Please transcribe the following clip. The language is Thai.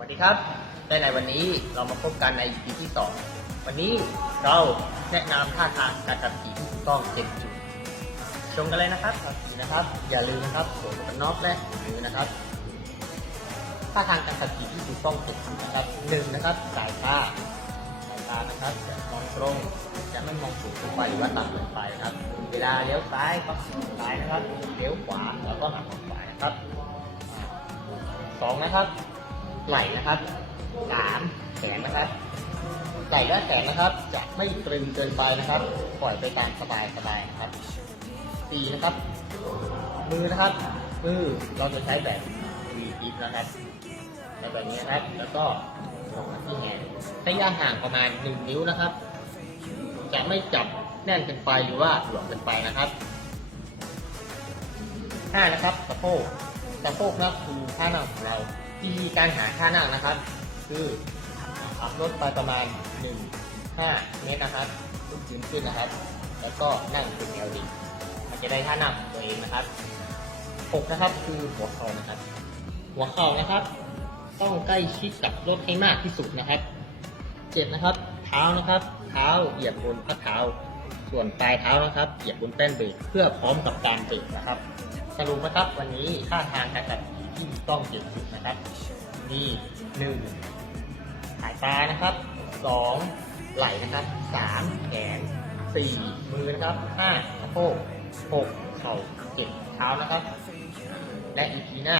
วัสดีครับและในวันนี้เรามาพบกันใน EP ที่สองวันนี้เราแนะนำท่าทางการขับขี่ที่ถูกต้องเจ็ดจุด ชมกันเลยนะครับขับขี่นะครับ อย่าลืมนะครับสวมหมวกกันน็อกและมือนะครับท่าทางการขับขี่ที่ถูกต้องเจ็ดจุดนะครับหนึ่งนะครับสายตาสายตานะครับจะมองตรงจะไม่มองสูงเกินไปหรือว่าต่ำเกินไปนะครับ เวลาเลี้ยวซ้ายก็ซ้ายนะครับเลี้ยวขวาแล้วก็หักขวานะครับสองนะครับ ไหล่นะครับสามแขนนะครับไหล่และแขนนะครับ จะไม่ตรึงเกินไปนะครับ ปล่อยไปตามสบายสบายๆนะครับสี่นะครับ มือนะครับ มือเราจะใช้แบบวีดิฟนะครับในแบบนี้นะครับ แล้วก็ลงมาที่แขนระยะห่างประมาณหนึ่งนิ้วนะครับ จะไม่จับแน่นเกินไปหรือว่าหลวมเกินไปนะครับห้านะครับสะโพกสะโพกนะครับคือท่านั่งของเรา วิธีการหาท่านั่งนะครับ คือขับรถไปประมาณ 1 5 เมตรนะครับลุกยืนขึ้นนะครับ แล้วก็นั่งเป็นแนวดิ่งมันจะได้ท่านั่งตัวเองนะครับหกนะครับคือหัวเข่านะครับ หัวเข่านะครับ ต้องใกล้ชิดกับรถให้มากที่สุดนะครับเจ็ดนะครับ เท้านะครับ เท้าเหยียบบนพักเท้า ส่วนปลายเท้านะครับเหยียบบนแป้นเบรกเพื่อพร้อมกับการเบรกนะครับ สรุปนะครับวันนี้ท่าทางการขับขี่ ที่ต้องเจ็ดจุดนะครับ นี่หนึ่งสายตานะครับสองไหล่นะครับสามแขนสี่มือนะครับห้าสะโพกหกเข่าเจ็ดเท้านะครับ และอีพีหน้า